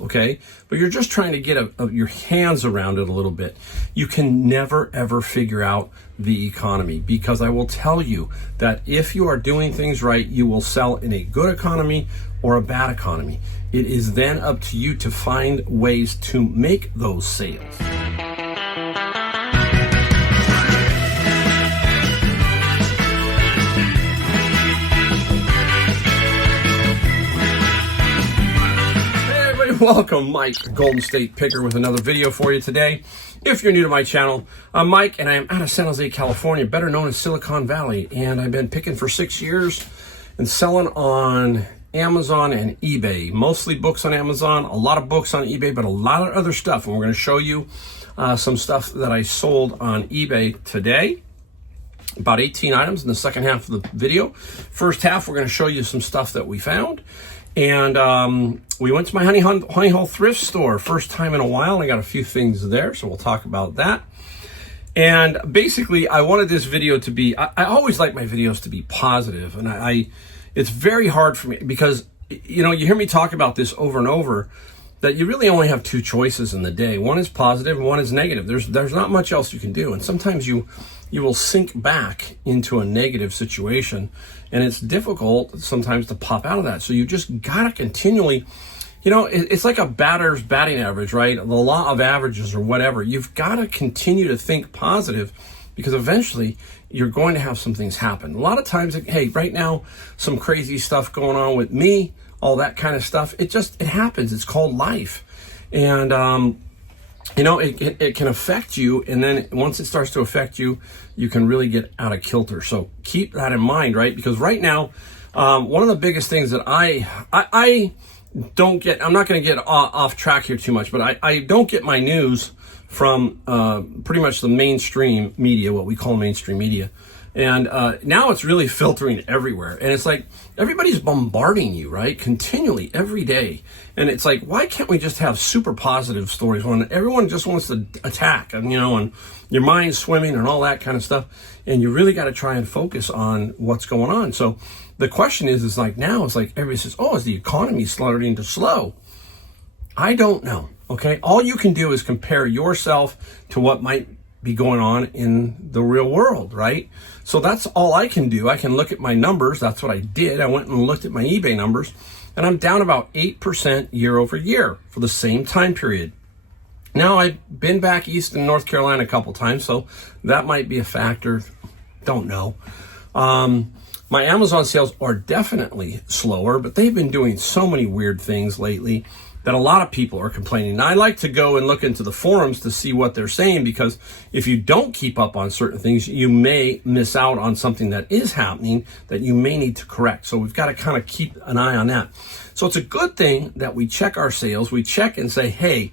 okay? But you're just trying to get your hands around it a little bit. You can never, ever figure out the economy, because I will tell you that if you are doing things right, you will sell in a good economy or a bad economy. It is then up to you to find ways to make those sales. Welcome, Mike, Golden State Picker, with another video for you today. If you're new to my channel, I'm Mike, and I am out of San Jose, California, better known as Silicon Valley. And I've been picking for 6 years and selling on Amazon and eBay. Mostly books on Amazon, a lot of books on eBay, but a lot of other stuff. And we're going to show you some stuff that I sold on eBay today. About 18 items in the second half of the video. First half, we're going to show you some stuff that we found. And we went to my honey hole thrift store, first time in a while. I got a few things there, so we'll talk about that. And basically, I wanted this video to be, I always like my videos to be positive. And it's very hard for me because, you know, you hear me talk about this over and over, that you really only have two choices in the day. One is positive and one is negative. There's not much else you can do. And sometimes you will sink back into a negative situation, and it's difficult sometimes to pop out of that. So you just gotta continually, you know, it's like a batter's batting average, right? The law of averages or whatever. You've got to continue to think positive, because eventually you're going to have some things happen. A lot of times, hey, right now, some crazy stuff going on with me, all that kind of stuff. It happens. It's called life. And, you know, it can affect you. And then once it starts to affect you, you can really get out of kilter. So keep that in mind, right? Because right now, one of the biggest things that I don't get, I'm not going to get off track here too much, but I don't get my news from pretty much the mainstream media, what we call mainstream media. And now it's really filtering everywhere. And it's like everybody's bombarding you, right? Continually, every day. And it's like, why can't we just have super positive stories when everyone just wants to attack, and, you know, and your mind's swimming and all that kind of stuff. And you really got to try and focus on what's going on. So the question is like now, it's like everybody says, oh, is the economy starting to slow? I don't know, okay? All you can do is compare yourself to what might be going on in the real world, right? So that's all I can do. I can look at my numbers. That's what I did. I went and looked at my eBay numbers, and I'm down about 8% year over year for the same time period. Now, I've been back east in North Carolina a couple times, so that might be a factor. Don't know. My Amazon sales are definitely slower, but they've been doing so many weird things lately that a lot of people are complaining. Now, I like to go and look into the forums to see what they're saying, because if you don't keep up on certain things, you may miss out on something that is happening that you may need to correct. So we've got to kind of keep an eye on that. So it's a good thing that we check our sales. We check and say, hey,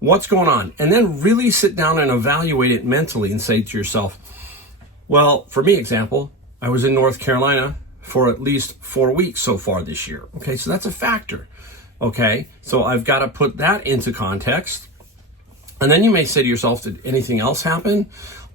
what's going on? And then really sit down and evaluate it mentally and say to yourself, well, for me, example, I was in North Carolina for at least 4 weeks so far this year. Okay, so that's a factor. Okay, so I've got to put that into context. And then you may say to yourself, did anything else happen?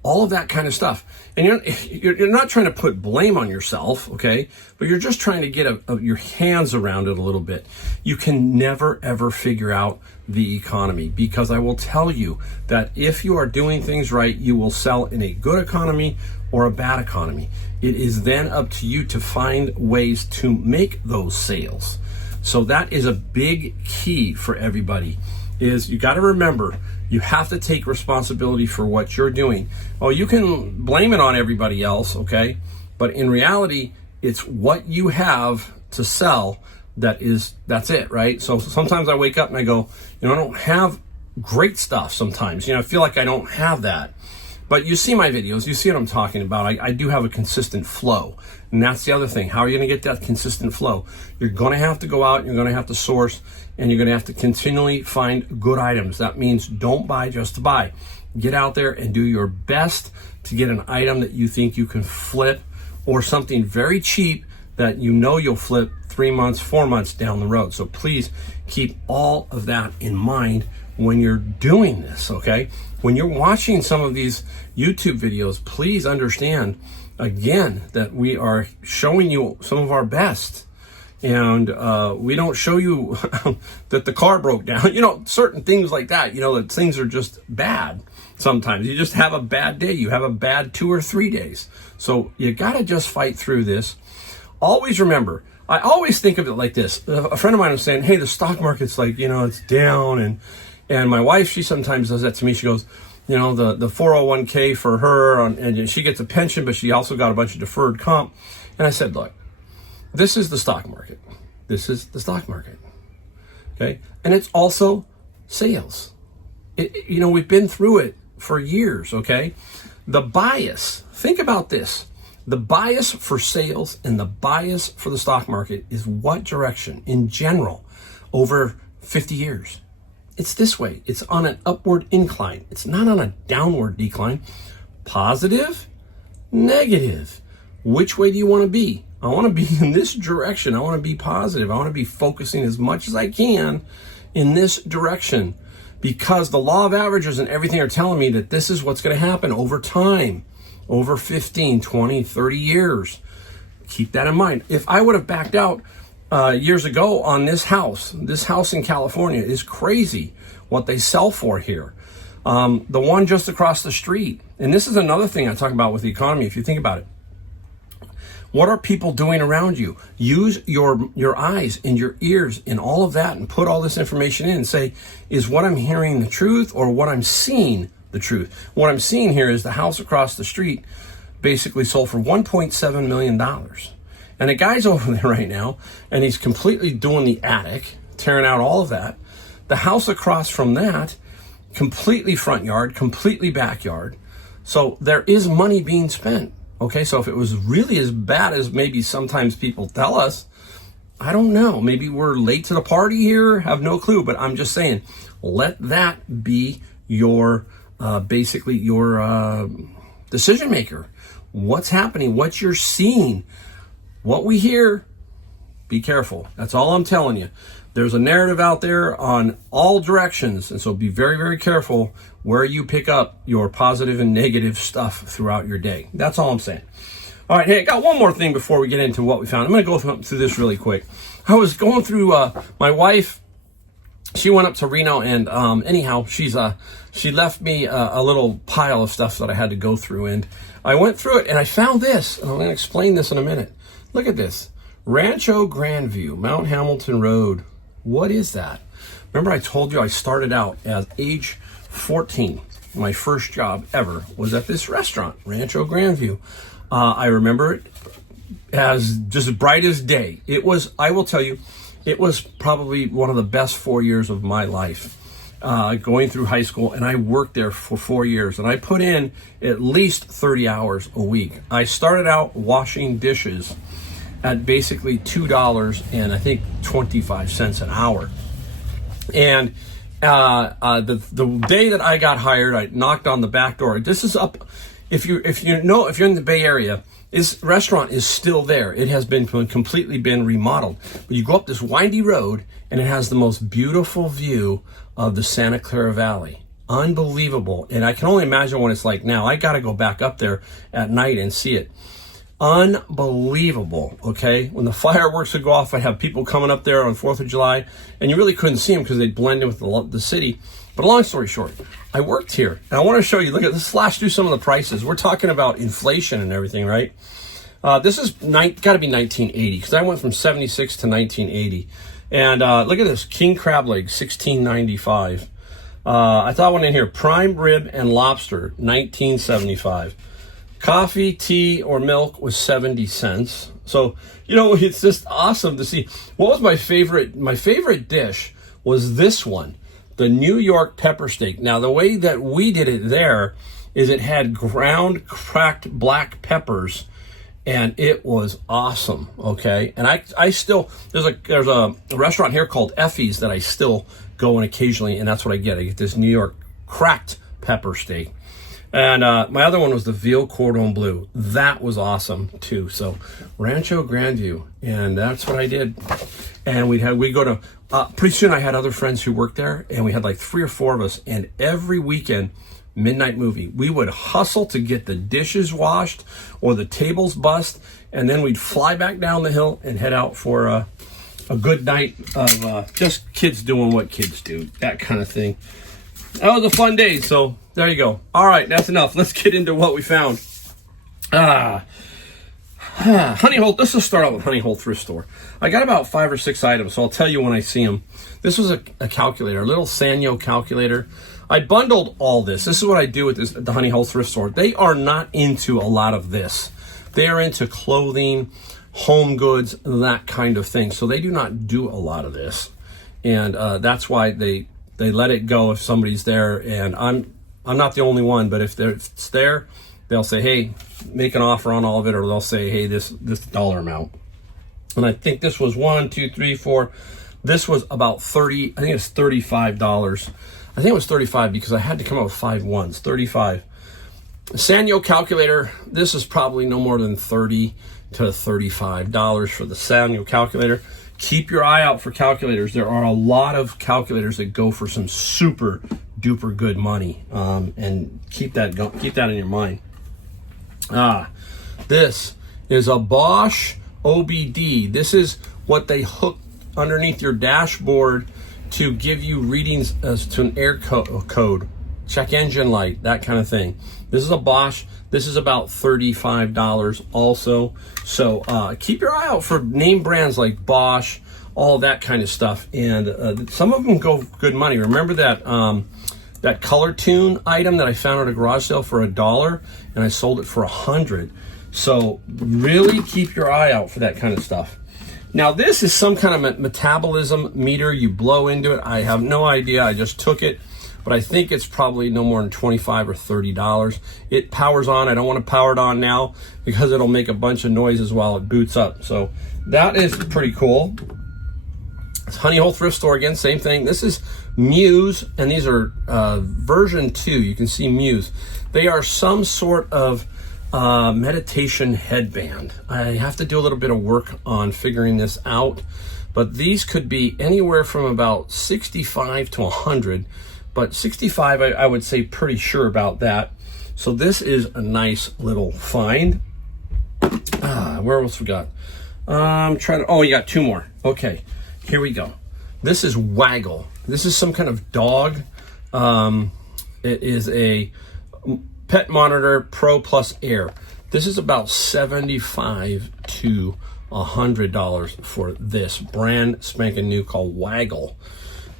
All of that kind of stuff. And you're not trying to put blame on yourself, okay? But you're just trying to get your hands around it a little bit. You can never, ever figure out the economy, because I will tell you that if you are doing things right, you will sell in a good economy or a bad economy. It is then up to you to find ways to make those sales. So that is a big key for everybody, is you got to remember, you have to take responsibility for what you're doing. Oh, you can blame it on everybody else, okay? But in reality, it's what you have to sell that's it, right? So sometimes I wake up and I go, you know, I don't have great stuff sometimes. You know, I feel like I don't have that. But you see my videos, you see what I'm talking about. I do have a consistent flow. And that's the other thing. How are you going to get that consistent flow? You're going to have to go out, you're going to have to source, and you're going to have to continually find good items. That means don't buy just to buy. Get out there and do your best to get an item that you think you can flip, or something very cheap that you know you'll flip 3 months, 4 months down the road. So please keep all of that in mind when you're doing this, okay? When you're watching some of these YouTube videos, please understand, again, that we are showing you some of our best. And we don't show you that the car broke down. You know, certain things like that, you know, that things are just bad sometimes. You just have a bad day. You have a bad 2 or 3 days. So you got to just fight through this. Always remember, I always think of it like this. A friend of mine was saying, hey, the stock market's like, you know, it's down. And my wife, she sometimes does that to me. She goes, you know, the 401k for her, and she gets a pension, but she also got a bunch of deferred comp. And I said, look, this is the stock market. This is the stock market. Okay? And it's also sales. You know, we've been through it for years, okay? The bias, think about this. The bias for sales and the bias for the stock market is what direction in general over 50 years? It's this way. It's on an upward incline. It's not on a downward decline. Positive, negative. Which way do you want to be? I want to be in this direction. I want to be positive. I want to be focusing as much as I can in this direction, because the law of averages and everything are telling me that this is what's going to happen over time, over 15, 20, 30 years. Keep that in mind. If I would have backed out years ago on this house in California is crazy what they sell for here. The one just across the street. And this is another thing I talk about with the economy, if you think about it. What are people doing around you? Use your eyes and your ears and all of that and put all this information in and say, is what I'm hearing the truth or what I'm seeing the truth? What I'm seeing here is the house across the street basically sold for $1.7 million. And the guy's over there right now, and he's completely doing the attic, tearing out all of that. The house across from that, completely front yard, completely backyard. So there is money being spent. Okay, so if it was really as bad as maybe sometimes people tell us, I don't know. Maybe we're late to the party here, have no clue. But I'm just saying, let that be your, basically your decision maker. What's happening, what you're seeing, what we hear, be careful. That's all I'm telling you. There's a narrative out there on all directions, and so be very, very careful where you pick up your positive and negative stuff throughout your day. That's all I'm saying. All right, hey, I got one more thing before we get into what we found. I'm going to go through this really quick. I was going through, my wife, she went up to Reno, and anyhow, she left me a little pile of stuff that I had to go through, and I went through it, and I found this, and I'm going to explain this in a minute. Look at this. Rancho Grandview, Mount Hamilton Road. What is that? Remember I told you I started out at age 14. My first job ever was at this restaurant, Rancho Grandview. I remember it as just bright as day. It was, I will tell you, it was probably one of the best 4 years of my life. Going through high school, and I worked there for 4 years, and I put in at least 30 hours a week. I started out washing dishes at basically $2 and I think 25 cents an hour. And the day that I got hired, I knocked on the back door. This is up. If you're in the Bay Area, this restaurant is still there. It has been completely been remodeled. But you go up this windy road, and it has the most beautiful view of the Santa Clara Valley. Unbelievable. And I can only imagine what it's like now. I got to go back up there at night and see it. Unbelievable, okay? When the fireworks would go off, I'd have people coming up there on 4th of July, and you really couldn't see them because they'd blend in with the city. But long story short, I worked here, and I want to show you, look at this, slash through some of the prices. We're talking about inflation and everything, right? This is got to be 1980, because I went from 76 to 1980. And look at this, king crab leg, $16.95. I thought one in here, prime rib and lobster, $19.75. Coffee, tea, or milk was 70 cents. So, you know, it's just awesome to see. What was my favorite? My favorite dish was this one, the New York pepper steak. Now, the way that we did it there is it had ground cracked black peppers, and it was awesome, okay? And I still, there's a restaurant here called Effie's that I still go in occasionally, and that's what I get. I get this New York cracked pepper steak. And my other one was the veal cordon bleu. That was awesome too. So Rancho Grandview, and that's what I did. And we go to, pretty soon I had other friends who worked there, and we had like 3 or 4 of us, and every weekend, midnight movie. We would hustle to get the dishes washed or the tables bussed, and then we'd fly back down the hill and head out for a good night of just kids doing what kids do, that kind of thing. That was a fun day, so there you go. All right, that's enough. Let's get into what we found. Honey Hole, let's just start out with Honey Hole Thrift Store. I got about 5 or 6 items, so I'll tell you when I see them. This was a calculator, a little Sanyo calculator. I bundled all this. This is what I do with this, the Honey Hole Thrift Store. They are not into a lot of this. They are into clothing, home goods, that kind of thing. So they do not do a lot of this. And that's why they let it go if somebody's there. And I'm not the only one, but if it's there, they'll say, hey, make an offer on all of it, or they'll say, hey, this dollar amount. And I think this was 1, 2, 3, 4. This was about 30. I think it's $35. I think it was 35 because I had to come up with 5 ones. 35. Sanyo calculator. This is probably no more than $30 to $35 for the Sanyo calculator. Keep your eye out for calculators. There are a lot of calculators that go for some super duper good money, and keep that in your mind. This is a Bosch OBD. This is what they hook underneath your dashboard to give you readings as to an air code, check engine light, that kind of thing. This is a Bosch. This is about $35 also. So keep your eye out for name brands like Bosch, all that kind of stuff. And some of them go good money. Remember that Color Tune item that I found at a garage sale for $1, and I sold it for $100. So really keep your eye out for that kind of stuff. Now this is some kind of metabolism meter. You blow into it. I have no idea. I just took it, but I think it's probably no more than $25 or $30. It powers on. I don't want to power it on now because it'll make a bunch of noises while it boots up. So that is pretty cool. It's Honey Hole Thrift Store again, same thing. This is Muse, and these are version 2. You can see Muse. They are some sort of meditation headband. I have to do a little bit of work on figuring this out, but these could be anywhere from about 65 to 100, but 65 I would say pretty sure about that. So this is a nice little find. Where else we got? I'm trying to, oh, you got 2 more. Okay, here we go. This is Waggle. This is some kind of dog. It is a Pet Monitor Pro Plus Air. This is about $75 to $100 for this brand spanking new called Waggle.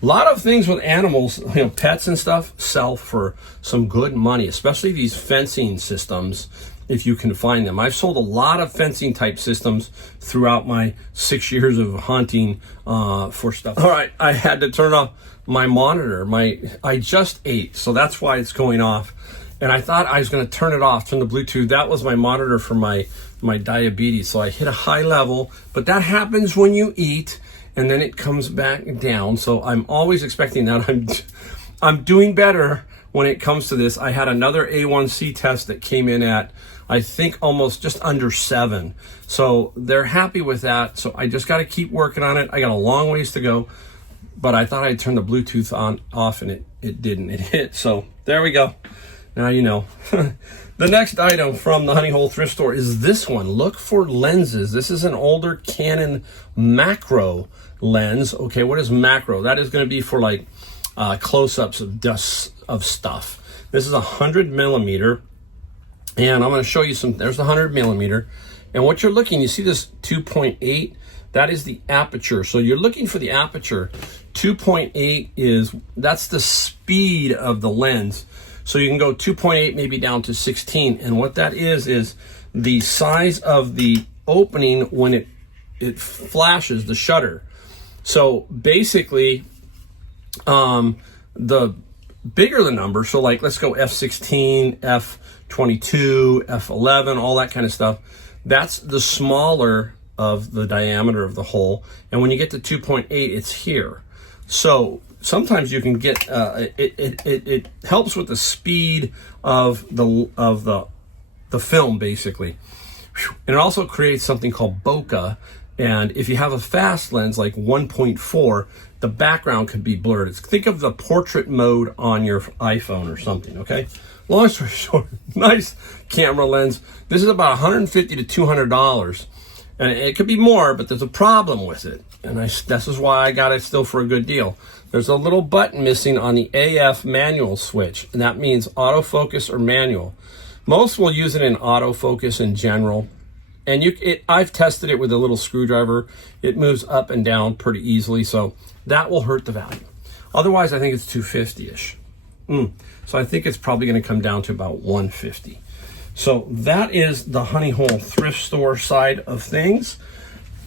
A lot of things with animals, pets and stuff, sell for some good money, especially these fencing systems, if you can find them. I've sold a lot of fencing type systems throughout my 6 years of hunting for stuff. All right, I had to turn off my monitor. I just ate, so that's why it's going off. And I thought I was going to turn it off, turn the Bluetooth. That was my monitor for my diabetes. So I hit a high level, but that happens when you eat, and then it comes back down. So I'm always expecting that. I'm doing better when it comes to this. I had another A1C test that came in at, I think, almost just under 7. So they're happy with that. So I just got to keep working on it. I got a long ways to go, but I thought I'd turn the Bluetooth off, and it didn't. It hit. So there we go. Now you know. The next item from the Honey Hole Thrift Store is this one. Look for lenses. This is an older Canon macro lens. Okay, what is macro? That is going to be for like close-ups of stuff. This is 100 millimeter, and I'm going to show you some. There's the 100 millimeter, and what you're looking, you see this 2.8? That is the aperture. So you're looking for the aperture. 2.8 that's the speed of the lens. So you can go 2.8 maybe down to 16. And what that is the size of the opening when it flashes, the shutter. So basically, the bigger the number, so like let's go f16, f22, f11, all that kind of stuff, that's the smaller of the diameter of the hole. And when you get to 2.8, it's here. So sometimes you can get it helps with the speed of the film, basically. And it also creates something called bokeh. And if you have a fast lens like 1.4, the background could be blurred. Think of the portrait mode on your iPhone or something, okay? Long story short, nice camera lens. This is about $150 to $200. And it could be more, but there's a problem with it. And this is why I got it still for a good deal. There's a little button missing on the AF manual switch, and that means autofocus or manual. Most will use it in autofocus in general. And I've tested it with a little screwdriver. It moves up and down pretty easily, so that will hurt the value. Otherwise, I think it's $250-ish. So I think it's probably going to come down to about $150. So that is the Honey Hole thrift store side of things.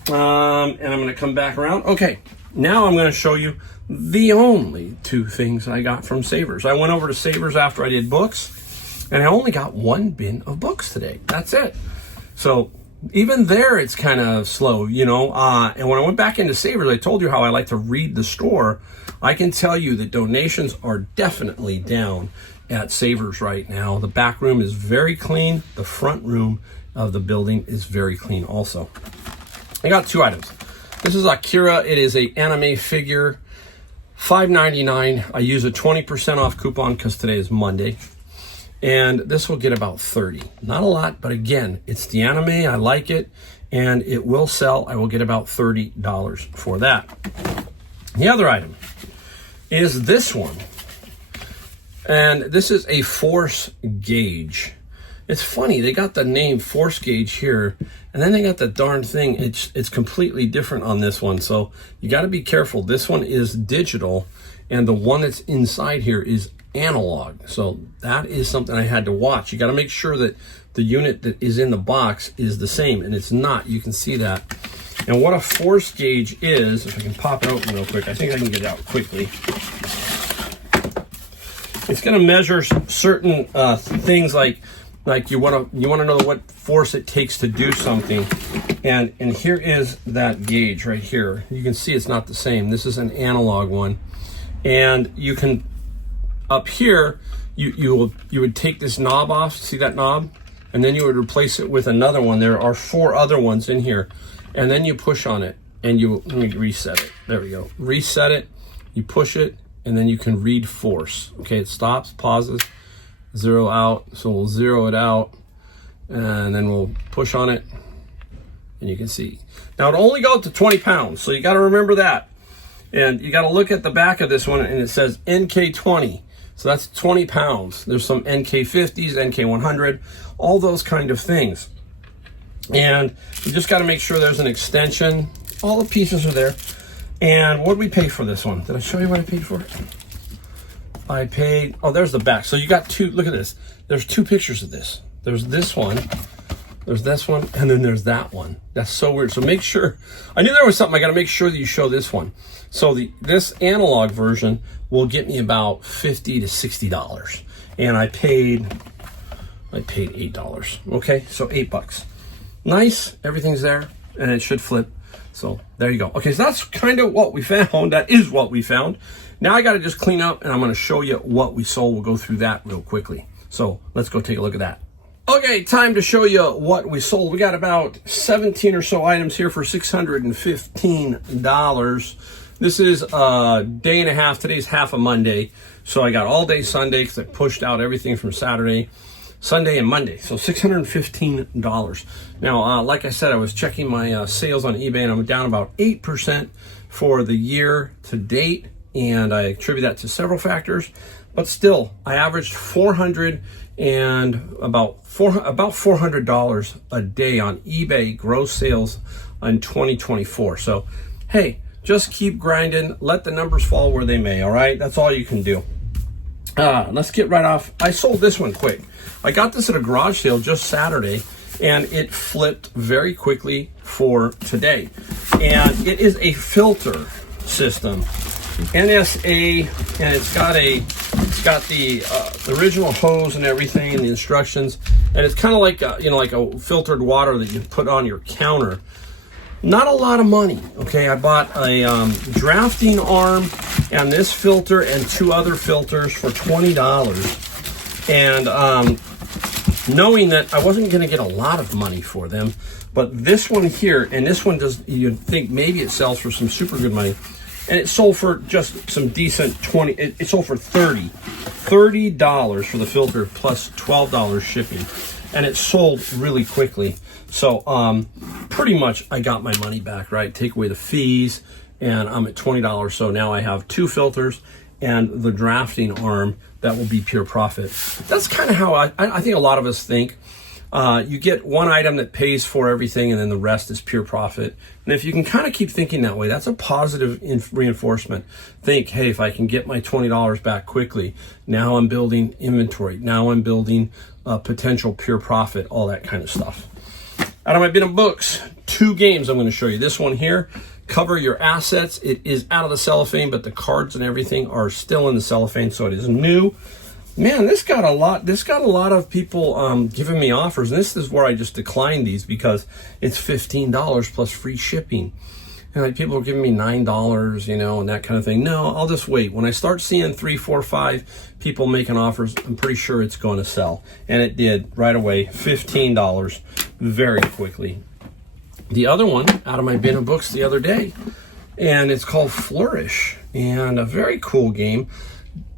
And I'm going to come back around. Okay, now I'm going to show you the only two things I got from Savers. I went over to Savers after I did books, and I only got one bin of books today. That's it. So even there, it's kind of slow, you know. And when I went back into Savers, I told you how I like to read the store. I can tell you that donations are definitely down at Savers right now. The back room is very clean. The front room of the building is very clean also. I got two items. This is Akira. It is a anime figure, $5.99. I use a 20% off coupon because today is Monday. And this will get about $30. Not a lot, but again, it's the anime. I like it, and it will sell. I will get about $30 for that. The other item is this one. And this is a force gauge. It's funny, they got the name force gauge here, and then they got the darn thing. It's completely different on this one, so you got to be careful. This one is digital, and the one that's inside here is analog. So that is something I had to watch. You got to make sure that the unit that is in the box is the same, and it's not. You can see that. And what a force gauge is, if I can pop it open real quick, I think I can get it out quickly. It's going to measure certain things like you want to know what force it takes to do something. And here is that gauge right here. You can see it's not the same. This is an analog one. And you can, up here, you would take this knob off, see that knob? And then you would replace it with another one. There are 4 other ones in here. And then you push on it, and let me reset it. There we go. Reset it, you push it, and then you can read force. Okay, it stops, pauses, zero out. So we'll zero it out, and then we'll push on it, and you can see. Now it'll only go up to 20 pounds, so you got to remember that. And you got to look at the back of this one, and it says NK20. So that's 20 pounds. There's some NK50s, NK100, all those kind of things. And you just got to make sure there's an extension. All the pieces are there. And what did we pay for this one? Did I show you what I paid for it? I paid, oh, there's the back. So you got two, look at this. There's 2 pictures of this. There's this one, there's this one, and then there's that one. That's so weird. So make sure, I knew there was something. I got to make sure that you show this one. So this analog version will get me about $50 to $60. And I paid $8. Okay, so $8. Nice, everything's there, and it should flip. So there you go. Okay, so that's kind of what we found. That is what we found. Now I got to just clean up, and I'm going to show you what we sold. We'll go through that real quickly. So let's go take a look at that. Okay, time to show you what we sold. We got about 17 or so items here for $615. This is a day and a half. Today's half a Monday. So I got all day Sunday because I pushed out everything from Saturday, Sunday, and Monday. So $615. Now, like I said, I was checking my sales on eBay, and I'm down about 8% for the year to date. And I attribute that to several factors. But still, I averaged about $400 a day on eBay gross sales in 2024. So, hey, just keep grinding. Let the numbers fall where they may, all right? That's all you can do. Let's get right off. I sold this one quick. I got this at a garage sale just Saturday, and it flipped very quickly for today. And it is a filter system. NSA, and it's got the original hose and everything, and the instructions, and it's kind of like like a filtered water that you put on your counter. Not a lot of money, okay? I bought a drafting arm and this filter and 2 other filters for $20. And knowing that I wasn't gonna get a lot of money for them, but this one here, and this one does, you'd think maybe it sells for some super good money, and it sold for just some decent it sold for $30 for the filter plus $12 shipping, and it sold really quickly. So pretty much I got my money back, right? Take away the fees, and I'm at $20. So now I have 2 filters and the drafting arm that will be pure profit. That's kind of how I think a lot of us think. You get one item that pays for everything, and then the rest is pure profit. And if you can kind of keep thinking that way, that's a positive reinforcement. Think, hey, if I can get my $20 back quickly, now I'm building inventory. Now I'm building potential pure profit, all that kind of stuff. Out of my bin of books, 2 games I'm going to show you. This one here, Cover Your Assets. It is out of the cellophane, but the cards and everything are still in the cellophane, so it is new. Man, this got a lot of people giving me offers, and this is where I just declined these because it's $15 plus free shipping. And like people are giving me $9, you know, and that kind of thing. No, I'll just wait. When I start seeing 3, 4, 5 people making offers, I'm pretty sure it's going to sell. And it did right away, $15 very quickly. The other one out of my bin of books the other day, and it's called Flourish, and a very cool game.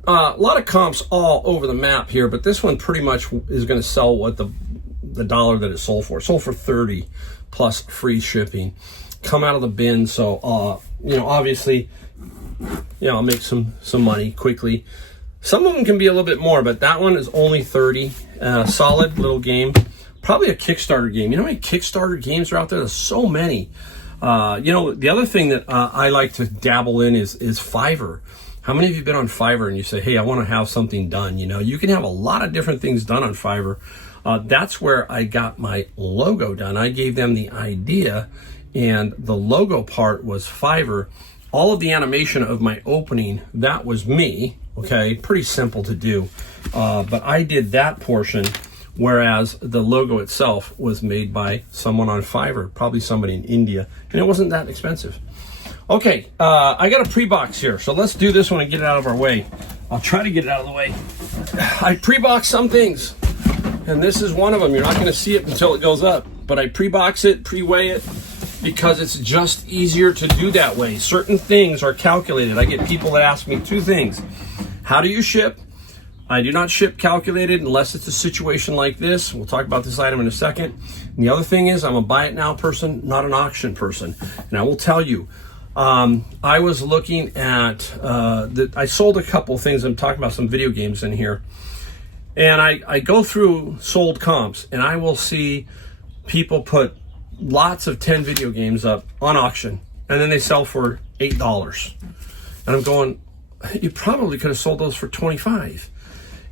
A lot of comps all over the map here, but this one pretty much is going to sell what the dollar that it sold for. It sold for $30 plus free shipping. Come out of the bin, so you know, obviously, you know, I'll make some money quickly. Some of them can be a little bit more, but that one is only $30. Solid little game. Probably a Kickstarter game. You know how many Kickstarter games are out there? There's so many. You know, the other thing that I like to dabble in is Fiverr. How many of you have been on Fiverr and you say, hey, I want to have something done? You know, you can have a lot of different things done on Fiverr. That's where I got my logo done. I gave them the idea, and the logo part was Fiverr. All of the animation of my opening, that was me, okay? Pretty simple to do. But I did that portion, whereas the logo itself was made by someone on Fiverr, probably somebody in India, and it wasn't that expensive. Okay, I got a pre-box here, so let's do this one and get it out of our way. I'll try to get it out of the way. I pre-box some things, and this is one of them. You're not going to see it until it goes up, but I pre-box it, pre-weigh it, because it's just easier to do that way. Certain things are calculated. I get people that ask me 2 things. How do you ship? I do not ship calculated unless it's a situation like this. We'll talk about this item in a second. And the other thing is, I'm a buy it now person, not an auction person. And I will tell you, I was looking at, I sold a couple things. I'm talking about some video games in here. And I go through sold comps, and I will see people put lots of 10 video games up on auction, and then they sell for $8. And I'm going, you probably could have sold those for $25.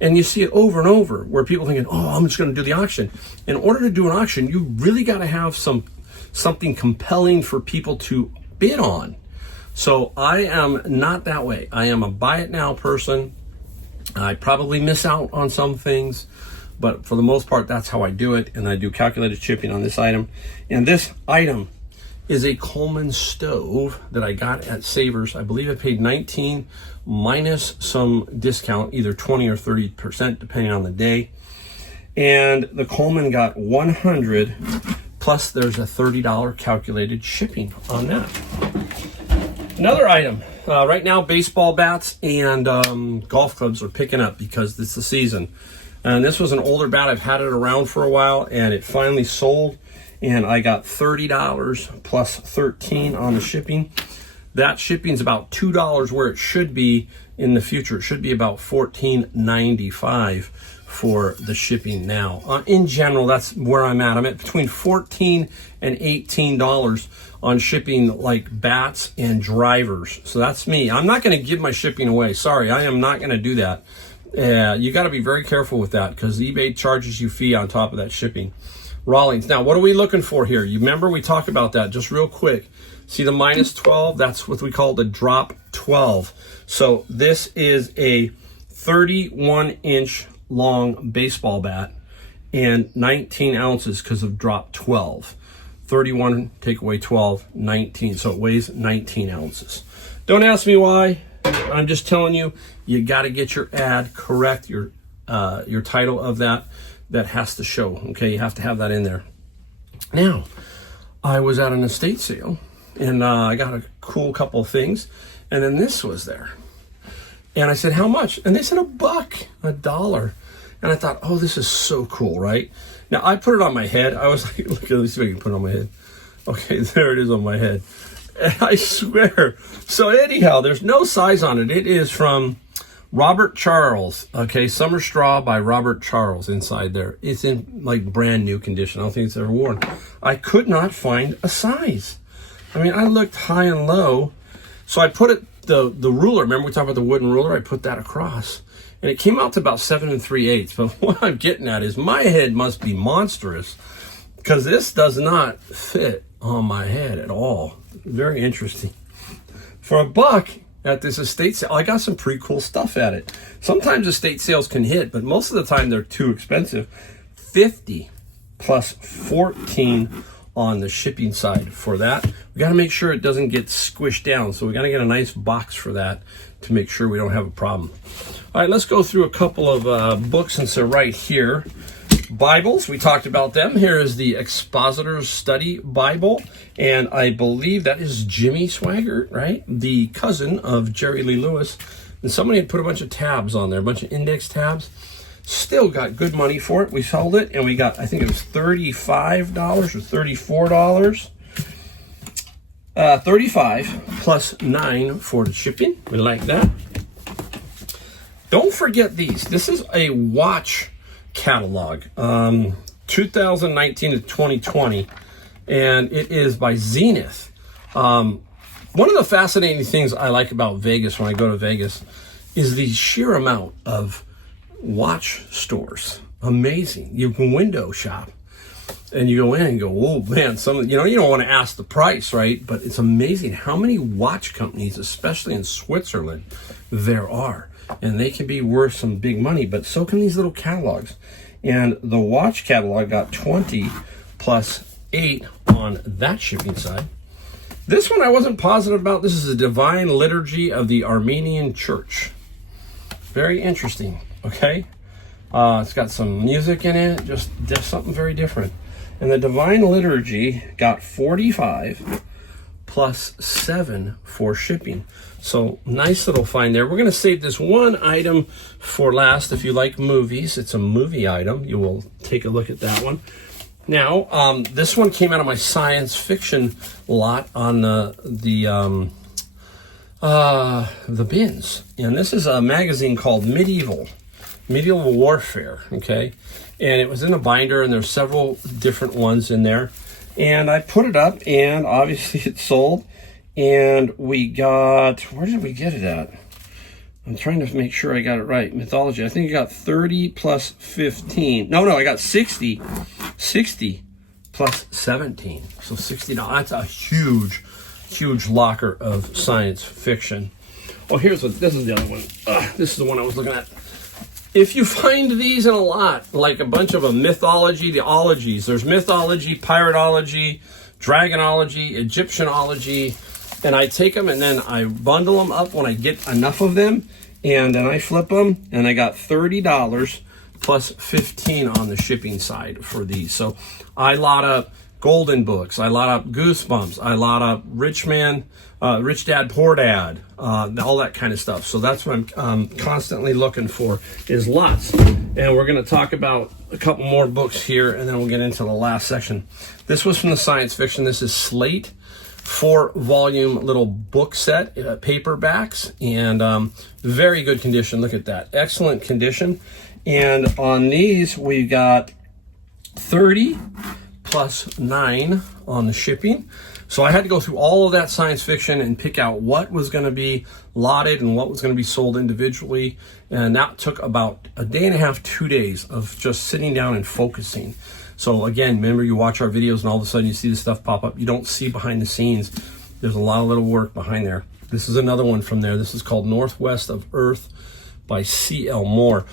And you see it over and over where people thinking, oh, I'm just going to do the auction. In order to do an auction, you really got to have something compelling for people to bid on. So I am not that way. I am a buy it now person. I probably miss out on some things, but for the most part, that's how I do it. And I do calculated shipping on this item. And this item is a Coleman stove that I got at Savers. I believe I paid $19 minus some discount, either 20 or 30%, depending on the day. And the Coleman got $100, plus there's a $30 calculated shipping on that. Another item, right now baseball bats and golf clubs are picking up because it's the season. And this was an older bat. I've had it around for a while, and it finally sold. And I got $30 plus $13 on the shipping. That shipping's about $2 where it should be in the future. It should be about $14.95 for the shipping now. In general, that's where I'm at. I'm at between $14 and $18 on shipping like bats and drivers. So that's me. I'm not going to give my shipping away. Sorry, I am not going to do that. You got to be very careful with that because eBay charges you fee on top of that shipping. Rawlings. Now, what are we looking for here? You remember we talked about that just real quick. See the minus 12? That's what we call the drop 12. So this is a 31-inch long baseball bat and 19 ounces because of drop 12. 31, take away 12, 19. So it weighs 19 ounces. Don't ask me why. I'm just telling you, you got to get your ad correct. Your title of that has to show. Okay, you have to have that in there. Now, I was at an estate sale, and I got a cool couple of things, and then this was there. And I said, how much? And they said $1, $1. And I thought, oh, this is so cool, right? Now, I put it on my head. I was like, look, let's see if I can put it on my head. Okay, there it is on my head. And I swear. So anyhow, there's no size on it. It is from Robert Charles. Okay, Summer Straw by Robert Charles inside there. It's in like brand new condition. I don't think it's ever worn. I could not find a size. I mean, I looked high and low. So I put it, the ruler, remember we talked about the wooden ruler? I put that across. And it came out to about 7 3/8. But what I'm getting at is my head must be monstrous, because this does not fit on my head at all. Very interesting. For $1 at this estate sale, I got some pretty cool stuff at it. Sometimes estate sales can hit, but most of the time they're too expensive. 50 plus 14 on the shipping side for that. We got to make sure it doesn't get squished down, so we got to get a nice box for that to make sure we don't have a problem. All right, let's go through a couple of books since they're right here. Bibles, we talked about them. Here is the Expositor's Study Bible, and I believe that is Jimmy Swaggart, right? The cousin of Jerry Lee Lewis. And somebody had put a bunch of tabs on there, a bunch of index tabs. Still got good money for it. We sold it, and we got, I think it was $35 or $34. 35 plus 9 for the shipping. We like that. Don't forget these. This is a watch catalog, 2019 to 2020, and it is by Zenith. One of the fascinating things I like about Vegas when I go to Vegas is the sheer amount of watch stores. Amazing. You can window shop, and you go in and go, oh man, you don't want to ask the price, right? But it's amazing how many watch companies, especially in Switzerland, there are. And they can be worth some big money, but so can these little catalogs. And the watch catalog got 20 plus 8 on that shipping side. This one I wasn't positive about. This is the Divine Liturgy of the Armenian Church. Very interesting, okay? It's got some music in it, just something very different. And the Divine Liturgy got 45 plus 7 for shipping. So nice little find there. We're going to save this one item for last. If you like movies, it's a movie item. You will take a look at that one. Now, this one came out of my science fiction lot on the bins. And this is a magazine called Medieval Warfare, okay? And it was in a binder, and there's several different ones in there. And I put it up, and obviously it sold. And we got, where did we get it at? I'm trying to make sure I got it right. Mythology, I think I got 30 plus 15. No, I got 60 plus 17. So $60. That's a huge locker of science fiction. Oh, this is the other one. This is the one I was looking at. If you find these in a lot, like a bunch of mythology, the ologies, there's mythology, piratology, dragonology, Egyptianology, and I take them and then I bundle them up when I get enough of them, and then I flip them, and I got $30 plus 15 on the shipping side for these. So I lot up Golden Books, I lot up Goosebumps, I lot up Rich Dad, Poor Dad, all that kind of stuff. So that's what I'm constantly looking for, is lots. And we're going to talk about a couple more books here, and then we'll get into the last section. This was from the science fiction. This is Slate, 4-volume little book set, paperbacks, and very good condition. Look at that. Excellent condition. And on these, we got 30 plus 9 on the shipping. So I had to go through all of that science fiction and pick out what was going to be lotted and what was going to be sold individually. And that took about a day and a half, 2 days of just sitting down and focusing. So again, remember, you watch our videos and all of a sudden you see this stuff pop up. You don't see behind the scenes. There's a lot of little work behind there. This is another one from there. This is called Northwest of Earth by C.L. Moore.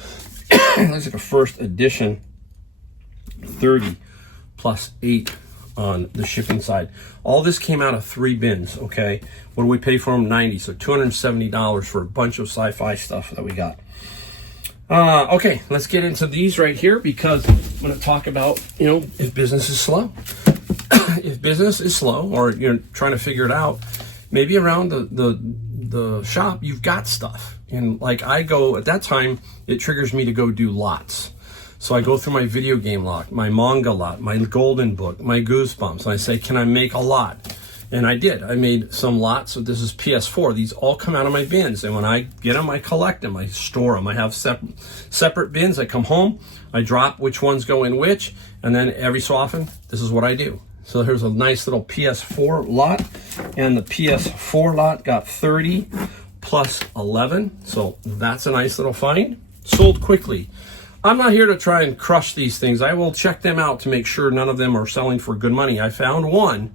Looks like a first edition. 30 plus 8 on the shipping side. All this came out of 3 bins, okay? What do we pay for them? $90, so $270 for a bunch of sci-fi stuff that we got. Okay, let's get into these right here, because I'm going to talk about, you know, if business is slow. If business is slow, or you're trying to figure it out, maybe around the shop you've got stuff. And like I go, at that time, it triggers me to go do lots. So I go through my video game lot, my manga lot, my golden book, my Goosebumps, and I say, can I make a lot? And I did. I made some lots. So this is PS4. These all come out of my bins. And when I get them, I collect them. I store them. I have separate bins. I come home. I drop which ones go in which. And then every so often, this is what I do. So here's a nice little PS4 lot. And the PS4 lot got 30 plus 11. So that's a nice little find. Sold quickly. I'm not here to try and crush these things. I will check them out to make sure none of them are selling for good money. I found one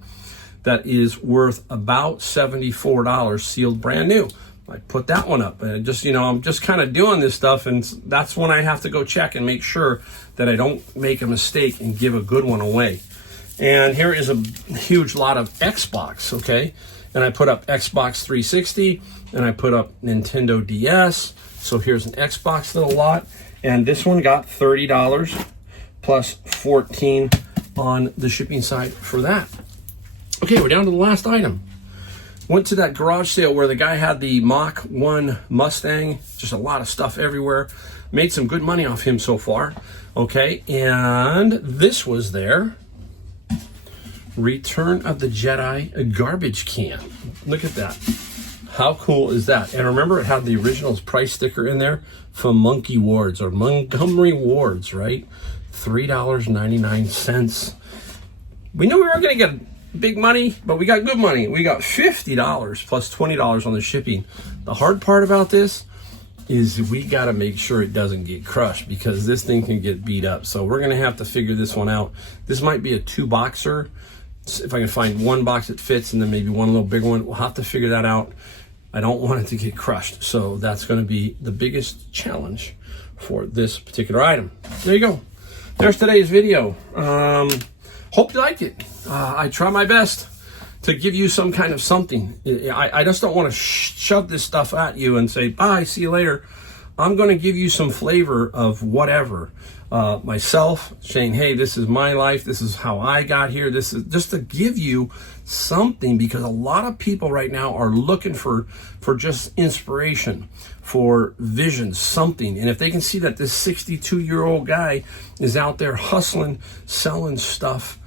that is worth about $74, sealed brand new. I put that one up, and just, you know, I'm just kind of doing this stuff, and that's when I have to go check and make sure that I don't make a mistake and give a good one away. And here is a huge lot of Xbox, okay? And I put up Xbox 360, and I put up Nintendo DS. So here's an Xbox little lot, and this one got $30 plus $14 on the shipping side for that. Okay, we're down to the last item. Went to that garage sale where the guy had the Mach 1 Mustang, just a lot of stuff everywhere. Made some good money off him so far. Okay, and this was there. Return of the Jedi garbage can. Look at that. How cool is that? And remember, it had the original price sticker in there from Monkey Wards, or Montgomery Wards, right? $3.99. We knew we weren't going to get big money, but we got good money. We got $50 plus $20 on the shipping. The hard part about this is we got to make sure it doesn't get crushed, because this thing can get beat up. So we're going to have to figure this one out. This might be a 2-boxer. If I can find one box that fits and then maybe one little bigger one, we'll have to figure that out. I don't want it to get crushed. So that's going to be the biggest challenge for this particular item. There you go. There's today's video. Hope you liked it. I try my best to give you some kind of something. I just don't want to shove this stuff at you and say, bye, see you later. I'm going to give you some flavor of whatever. Myself saying, hey, this is my life. This is how I got here. This is just to give you something, because a lot of people right now are looking for just inspiration, for vision, something. And if they can see that this 62-year-old guy is out there hustling, selling stuff,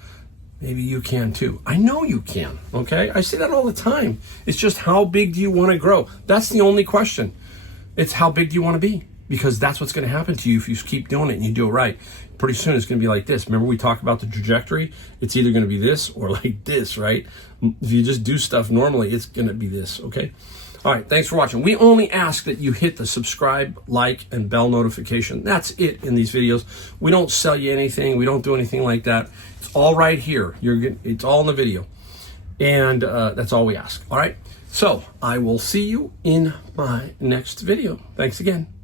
maybe you can too. I know you can, okay? I say that all the time. It's just, how big do you want to grow? That's the only question. It's how big do you want to be? Because that's what's going to happen to you if you keep doing it and you do it right. Pretty soon it's going to be like this. Remember we talked about the trajectory? It's either going to be this or like this, right? If you just do stuff normally, it's going to be this, okay? All right, thanks for watching. We only ask that you hit the subscribe, like, and bell notification. That's it in these videos. We don't sell you anything. We don't do anything like that. It's all right here. It's all in the video. And that's all we ask, all right? So I will see you in my next video. Thanks again.